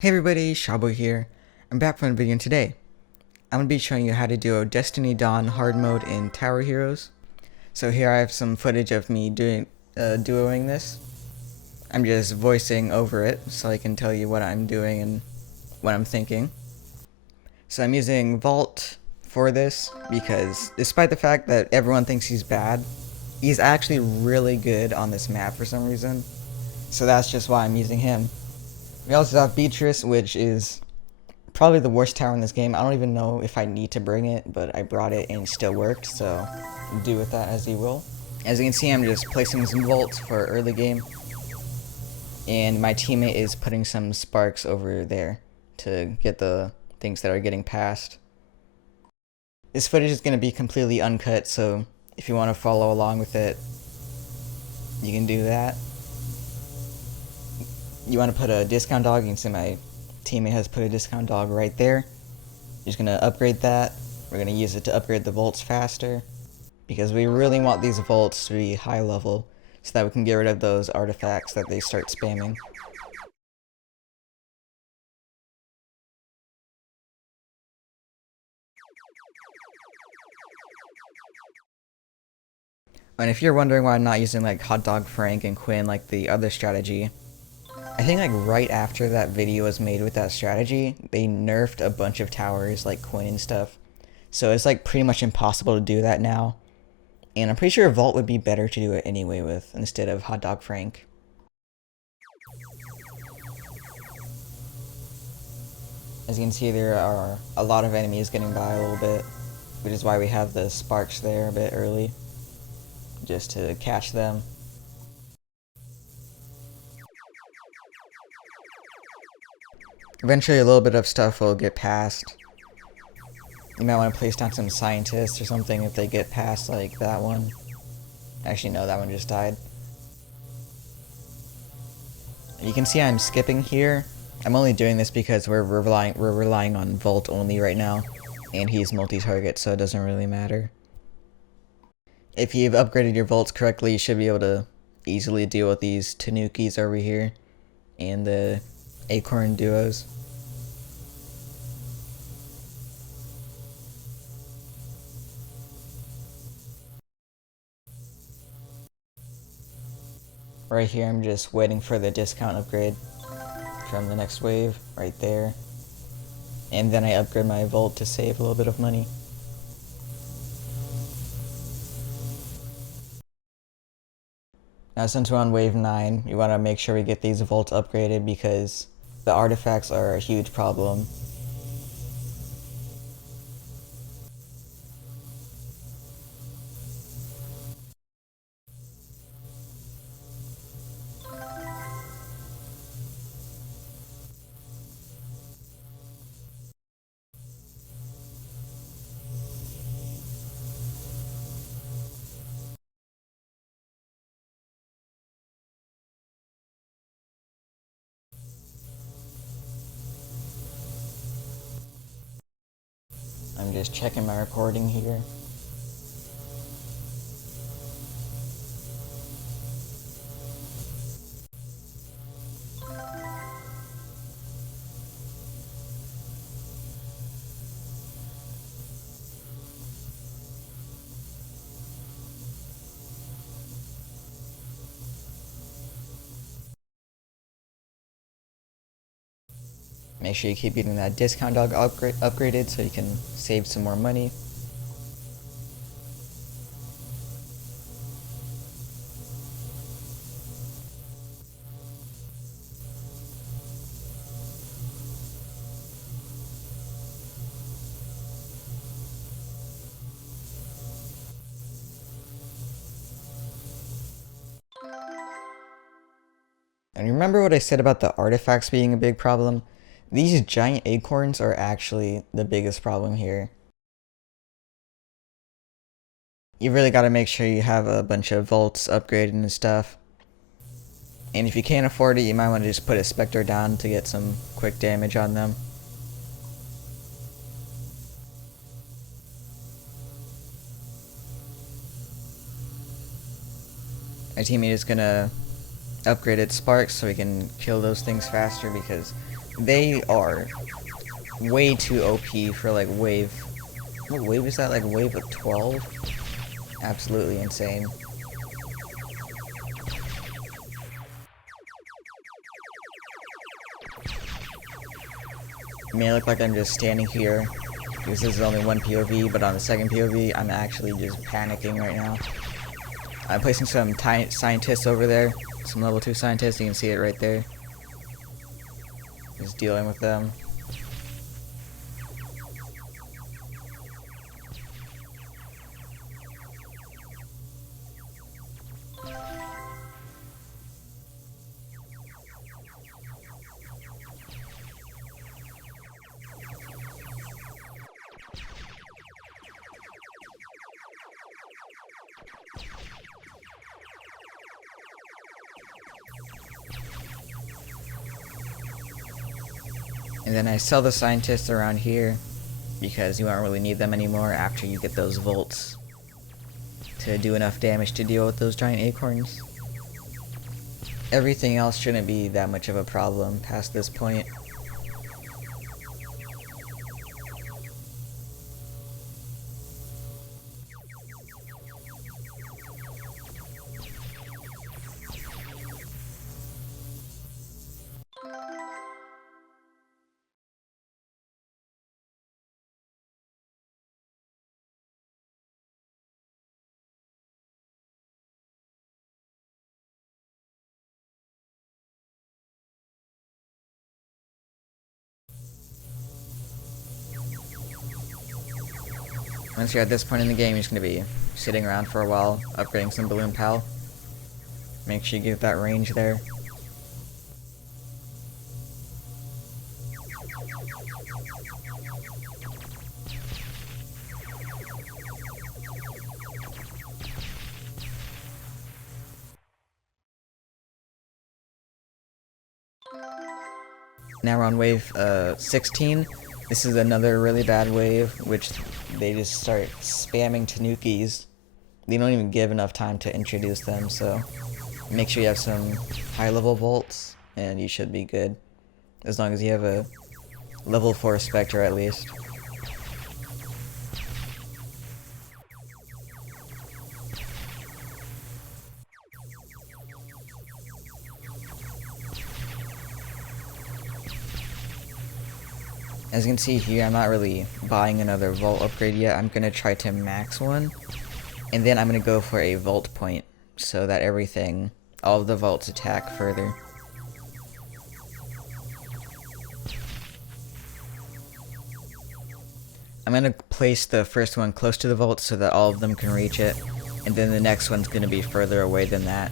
Hey everybody, Shabo here. I'm back from a video today. I'm going to be showing you how to do a Destiny Dawn hard mode in Tower Heroes. So here I have some footage of me duoing this. I'm just voicing over it so I can tell you what I'm doing and what I'm thinking. So I'm using Vault for this because despite the fact that everyone thinks he's bad, he's actually really good on this map for some reason. So that's just why I'm using him. We also have Beetrice, which is probably the worst tower in this game. I don't even know if I need to bring it, but I brought it and it still worked, so do with that as you will. As you can see, I'm just placing some vaults for early game, and my teammate is putting some sparks over there to get the things that are getting passed. This footage is going to be completely uncut, so if you want to follow along with it, you can do that. You want to put a discount dog, you can see my teammate has put a discount dog right there. You're just going to upgrade that. We're going to use it to upgrade the vaults faster, because we really want these vaults to be high level so that we can get rid of those artifacts that they start spamming. And if you're wondering why I'm not using like Hot Dog Frank and Quinn like the other strategy, I think like right after that video was made with that strategy, they nerfed a bunch of towers like Quinn and stuff. So it's like pretty much impossible to do that now. And I'm pretty sure Vault would be better to do it anyway with instead of Hot Dog Frank. As you can see, there are a lot of enemies getting by a little bit, which is why we have the sparks there a bit early, just to catch them. Eventually a little bit of stuff will get past. You might want to place down some scientists or something if they get past like that one. Actually no, that one just died. You can see I'm skipping here. I'm only doing this because we're relying on Volt only right now, and he's multi-target, so it doesn't really matter. If you've upgraded your Volts correctly, you should be able to easily deal with these Tanukis over here and the Acorn duos. Right here, I'm just waiting for the discount upgrade from the next wave, right there. And then I upgrade my Volt to save a little bit of money. Now since we're on wave 9, we want to make sure we get these Volts upgraded because the artifacts are a huge problem. I'm just checking my recording here. Make sure you keep getting that discount dog upgraded so you can save some more money. And remember what I said about the artifacts being a big problem? These giant acorns are actually the biggest problem here. You really gotta make sure you have a bunch of vaults upgraded and stuff. And if you can't afford it, you might want to just put a Spectre down to get some quick damage on them. My teammate is gonna upgrade its sparks so we can kill those things faster because They are way too OP for like wave. What wave is that? Like wave of 12? Absolutely insane. It may look like I'm just standing here because this is only one POV, but on the second POV, I'm actually just panicking right now. I'm placing some scientists over there, some level 2 scientists, you can see it right there. Just dealing with them. And then I sell the scientists around here because you won't really need them anymore after you get those volts to do enough damage to deal with those giant acorns. Everything else shouldn't be that much of a problem past this point. Once you're at this point in the game, you're just going to be sitting around for a while, upgrading some Balloon Pal. Make sure you get that range there. Now we're on wave 16. This is another really bad wave, which they just start spamming Tanukis. They don't even give enough time to introduce them, so make sure you have some high level volts, and you should be good. As long as you have a level 4 Spectre at least. As you can see here, I'm not really buying another vault upgrade yet. I'm going to try to max one, and then I'm going to go for a vault point, so that all of the vaults attack further. I'm going to place the first one close to the vault so that all of them can reach it, and then the next one's going to be further away than that.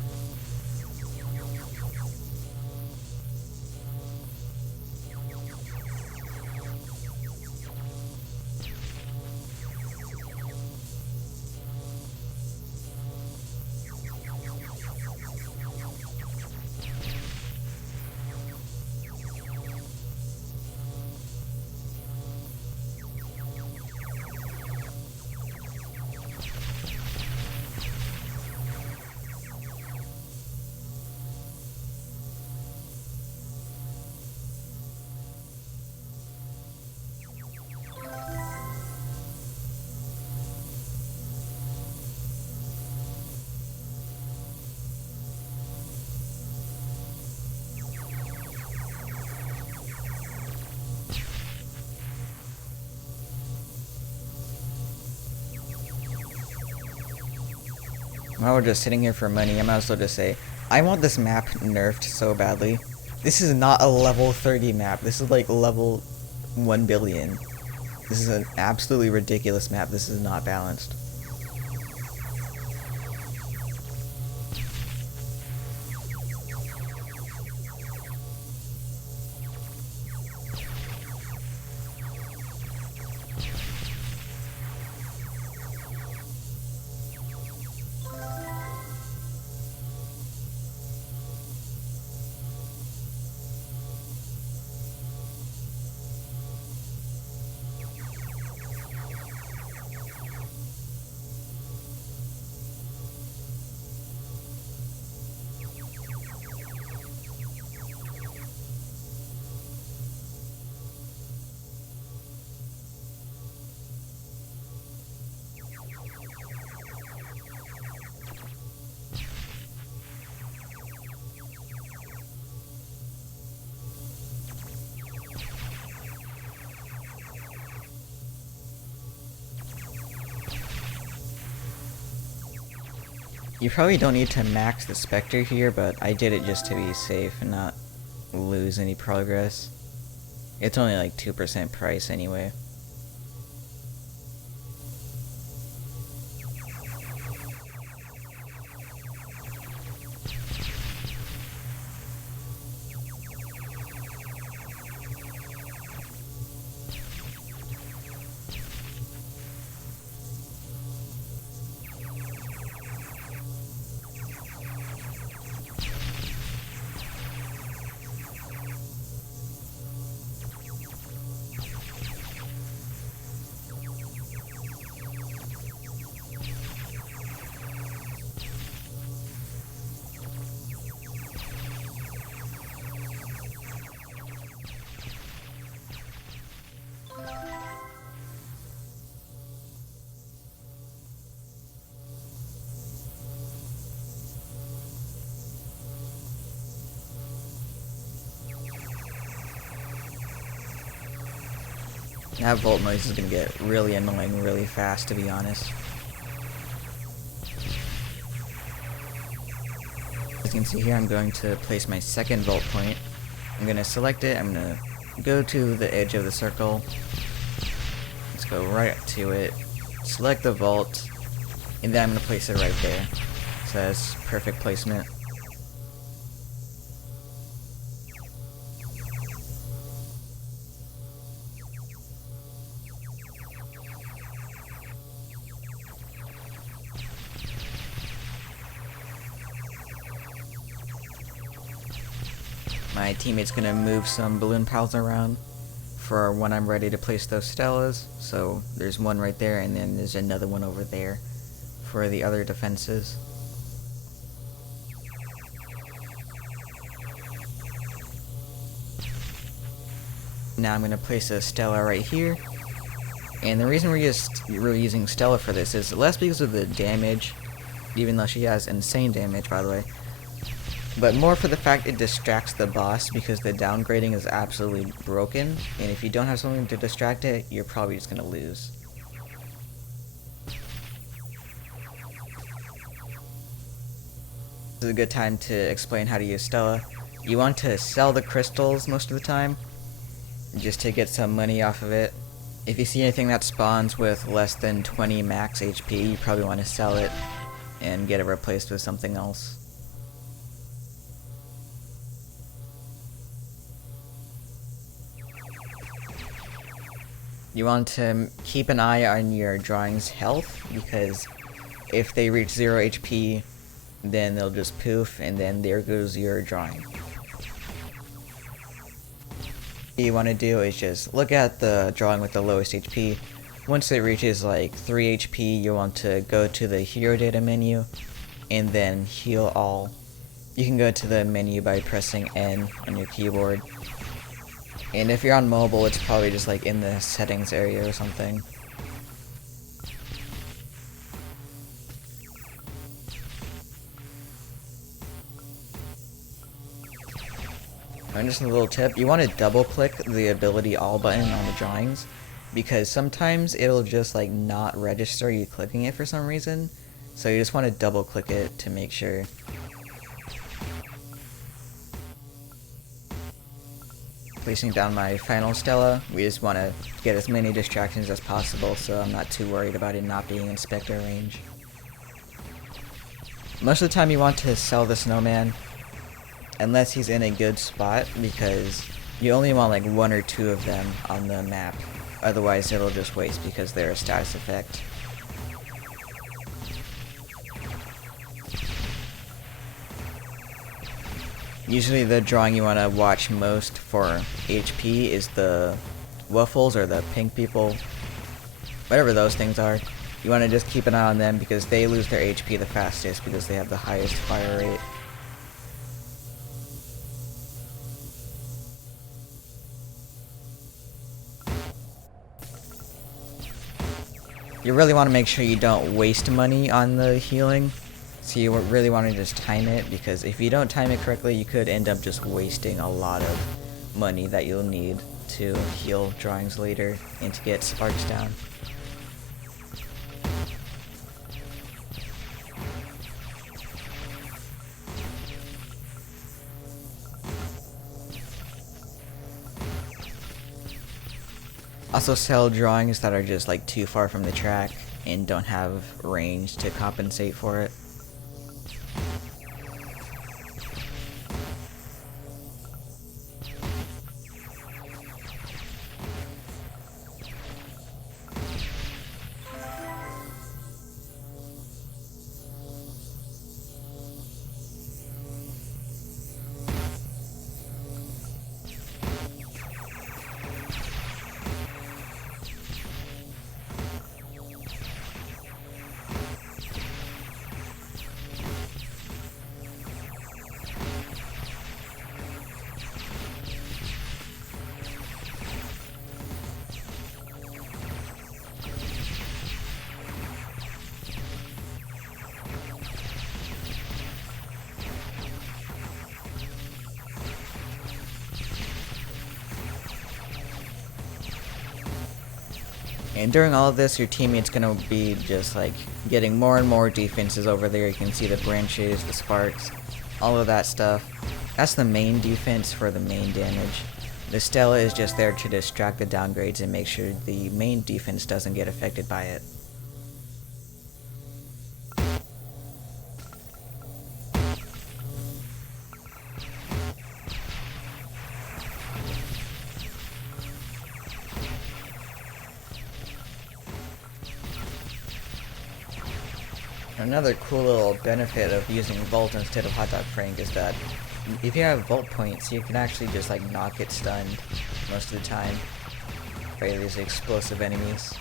While we're just sitting here for money, I might as well just say, I want this map nerfed so badly. This is not a level 30 map. This is like level 1 billion. This is an absolutely ridiculous map. This is not balanced. You probably don't need to max the Spectre here, but I did it just to be safe and not lose any progress. It's only like 2% price anyway. That volt noise is gonna get really annoying really fast, to be honest. As you can see here, I'm going to place my second volt point. I'm gonna select it, I'm gonna go to the edge of the circle. Let's go right to it, select the volt, and then I'm gonna place it right there. So that's perfect placement. My teammate's gonna move some balloon pals around for when I'm ready to place those Stellas. So there's one right there, and then there's another one over there for the other defenses. Now I'm gonna place a Stella right here. And the reason we're using Stella for this is less because of the damage, even though she has insane damage, by the way, but more for the fact it distracts the boss because the downgrading is absolutely broken, and if you don't have something to distract it, you're probably just gonna lose. This is a good time to explain how to use Stella. You want to sell the crystals most of the time, just to get some money off of it. If you see anything that spawns with less than 20 max HP, you probably want to sell it and get it replaced with something else. You want to keep an eye on your drawing's health, because if they reach 0 HP, then they'll just poof, and then there goes your drawing. What you want to do is just look at the drawing with the lowest HP. Once it reaches like 3 HP, you want to go to the hero data menu, and then heal all. You can go to the menu by pressing N on your keyboard. And if you're on mobile, it's probably just like in the settings area or something. And just a little tip, you want to double click the ability all button on the drawings, because sometimes it'll just like not register you clicking it for some reason. So you just want to double click it to make sure. Placing down my final Stella, we just want to get as many distractions as possible, so I'm not too worried about it not being in Spectre range. Most of the time you want to sell the snowman, unless he's in a good spot, because you only want like 1 or 2 of them on the map. Otherwise it'll just waste because they're a status effect. Usually the drawing you want to watch most for HP is the waffles or the pink people, whatever those things are. You want to just keep an eye on them because they lose their HP the fastest because they have the highest fire rate. You really want to make sure you don't waste money on the healing. So you really want to just time it, because if you don't time it correctly, you could end up just wasting a lot of money that you'll need to heal drawings later and to get sparks down. Also sell drawings that are just like too far from the track and don't have range to compensate for it. And during all of this, your teammate's gonna be just like getting more and more defenses over there. You can see the branches, the sparks, all of that stuff. That's the main defense for the main damage. The Stella is just there to distract the downgrades and make sure the main defense doesn't get affected by it. Another cool little benefit of using Volt instead of Hot Dog Frank is that if you have Volt points, you can actually just like not get stunned most of the time by these explosive enemies.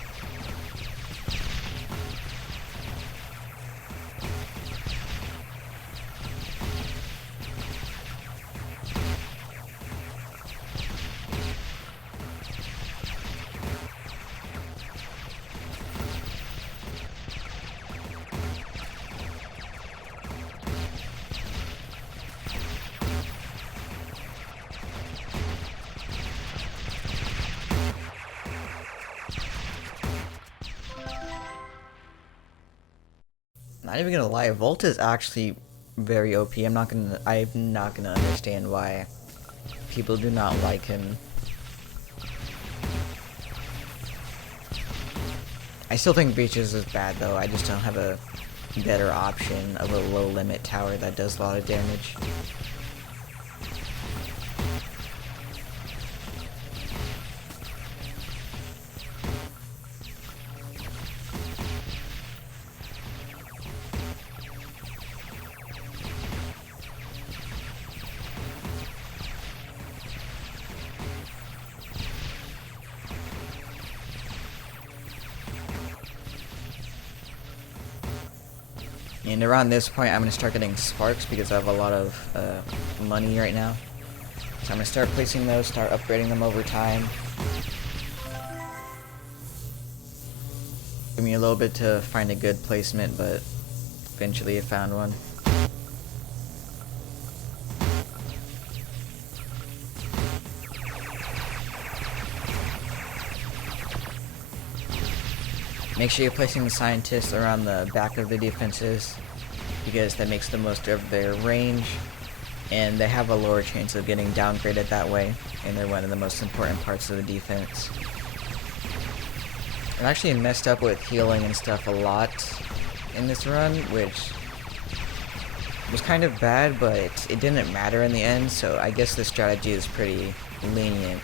Not even gonna lie, Volt is actually very OP. I'm not gonna understand why people do not like him. I still think Beetrice is bad though. I just don't have a better option of a low limit tower that does a lot of damage. And around this point, I'm going to start getting sparks because I have a lot of money right now. So I'm going to start placing those, start upgrading them over time. Took me a little bit to find a good placement, but eventually I found one. Make sure you're placing the scientists around the back of the defenses because that makes the most of their range and they have a lower chance of getting downgraded that way, and they're one of the most important parts of the defense. I actually messed up with healing and stuff a lot in this run, which was kind of bad, but it didn't matter in the end, so I guess the strategy is pretty lenient.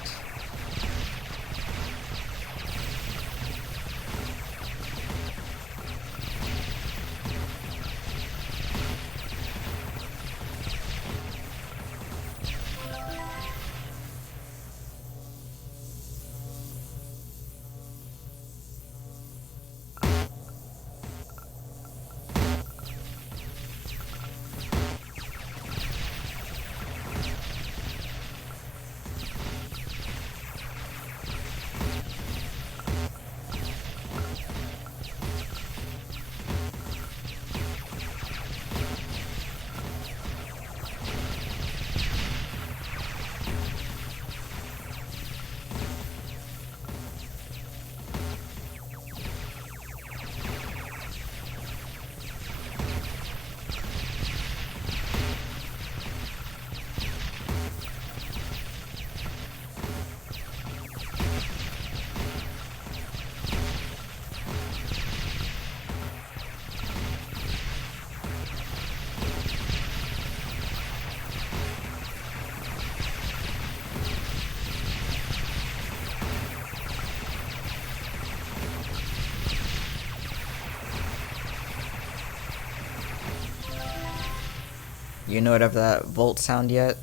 You note of that volt sound yet?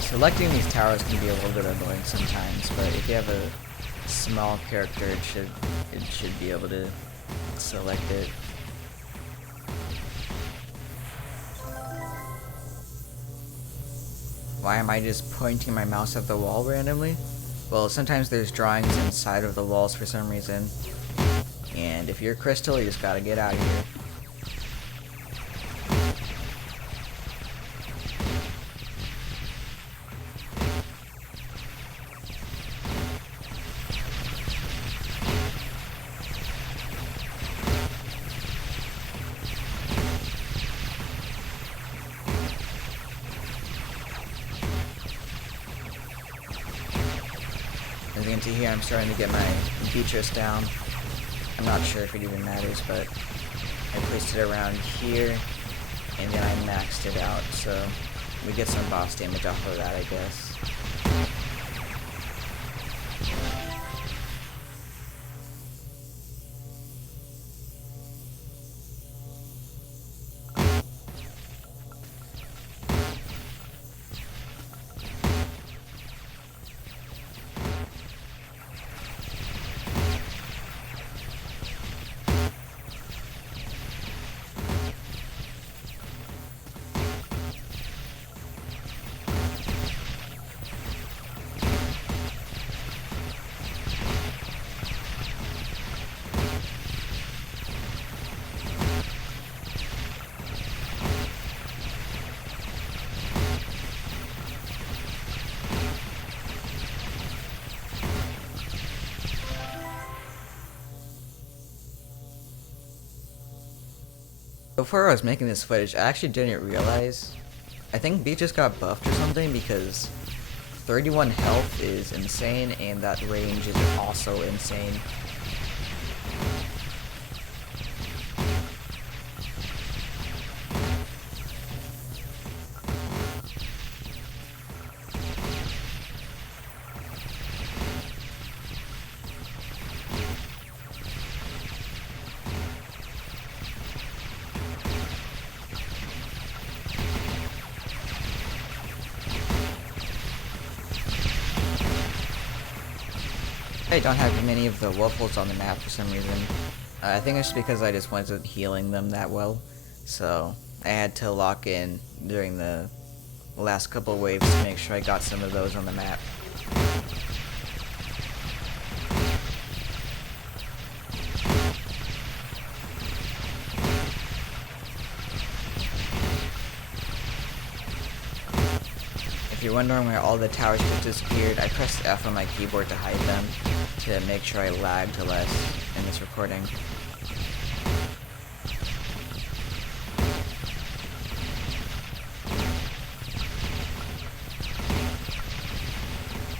Selecting these towers can be a little bit annoying sometimes, but if you have a small character, it should be able to select it. Why am I just pointing my mouse at the wall randomly? Well, sometimes there's drawings inside of the walls for some reason, and if you're Crystal, you just gotta get out of here. As you can see here, I'm starting to get my Beetrice down. I'm not sure if it even matters, but I placed it around here, and then I maxed it out, so we get some boss damage off of that, I guess. Before I was making this footage, I actually didn't realize, I think Beetrice got buffed or something, because 31 health is insane, and that range is also insane. I don't have many of the waffles on the map for some reason. I think it's because I just wasn't healing them that well, so I had to lock in during the last couple of waves to make sure I got some of those on the map. If you're wondering where all the towers just disappeared, I pressed F on my keyboard to hide them, to make sure I lagged less in this recording.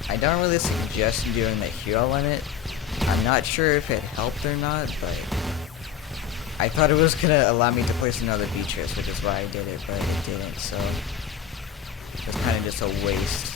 I don't really suggest doing the hero limit. I'm not sure if it helped or not, but I thought it was gonna allow me to place another Beetrice, which is why I did it, but it didn't, so it was kind of just a waste.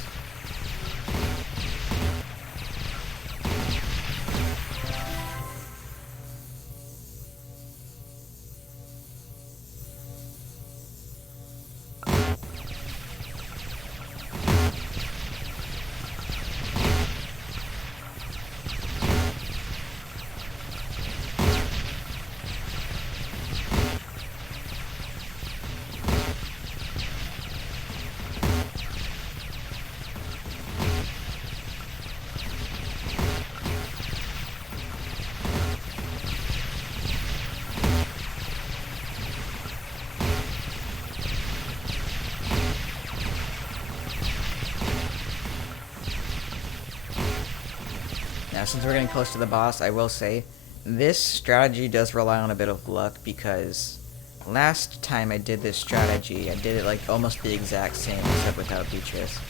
since we're getting close to the boss, I will say, this strategy does rely on a bit of luck because last time I did this strategy, I did it like almost the exact same except without Beetrice.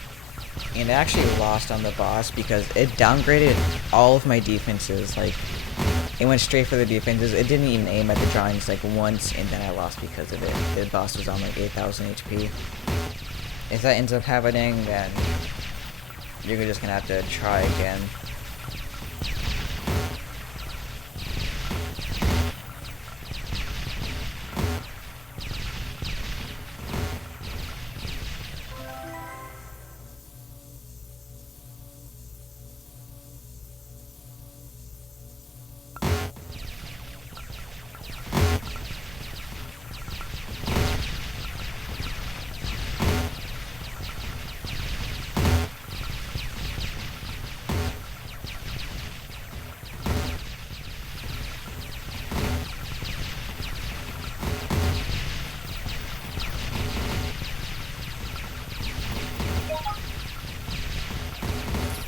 And I actually lost on the boss because it downgraded all of my defenses. Like, it went straight for the defenses. It didn't even aim at the drawings like once, and then I lost because of it. The boss was on like 8,000 HP. If that ends up happening, then you're just gonna have to try again.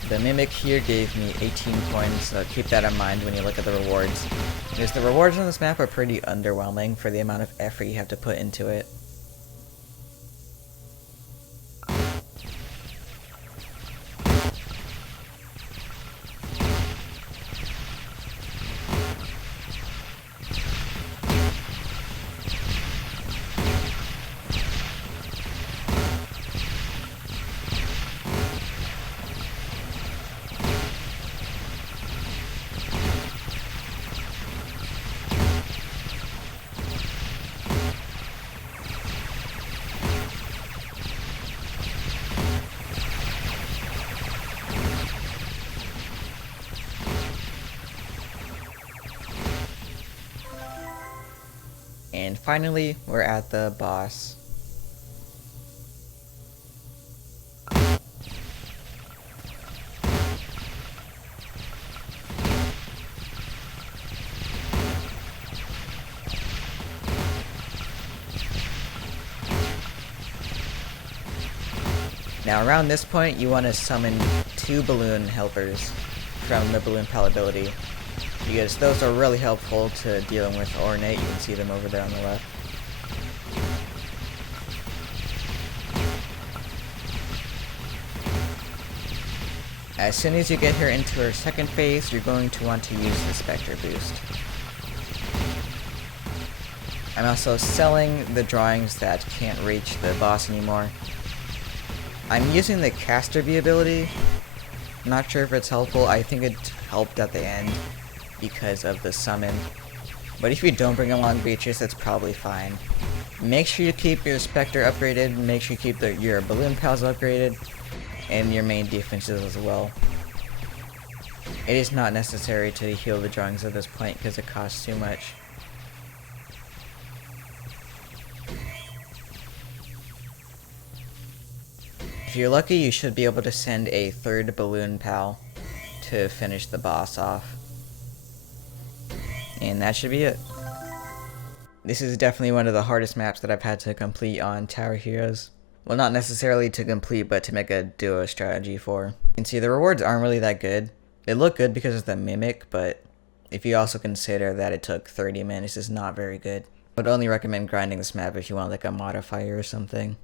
The Mimic here gave me 18 coins, so keep that in mind when you look at the rewards. Because the rewards on this map are pretty underwhelming for the amount of effort you have to put into it. And finally, we're at the boss. Now around this point, you want to summon 2 balloon helpers from the balloon pal ability, because those are really helpful to dealing with Ornate. You can see them over there on the left. As soon as you get her into her second phase, you're going to want to use the Spectre boost. I'm also selling the drawings that can't reach the boss anymore. I'm using the Caster Bee ability. Not sure if it's helpful. I think it helped at the end because of the summon. But if you don't bring along Beetrice, that's probably fine. Make sure you keep your Spectre upgraded, make sure you keep your balloon pals upgraded, and your main defenses as well. It is not necessary to heal the drawings at this point because it costs too much. If you're lucky, you should be able to send a 3rd balloon pal to finish the boss off. And that should be it. This is definitely one of the hardest maps that I've had to complete on Tower Heroes. Well, not necessarily to complete, but to make a duo strategy for. You can see the rewards aren't really that good. They look good because of the Mimic, but if you also consider that it took 30 minutes, it's not very good. I would only recommend grinding this map if you want like a modifier or something.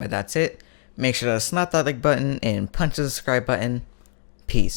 But that's it. Make sure to slap that like button and punch the subscribe button. Peace.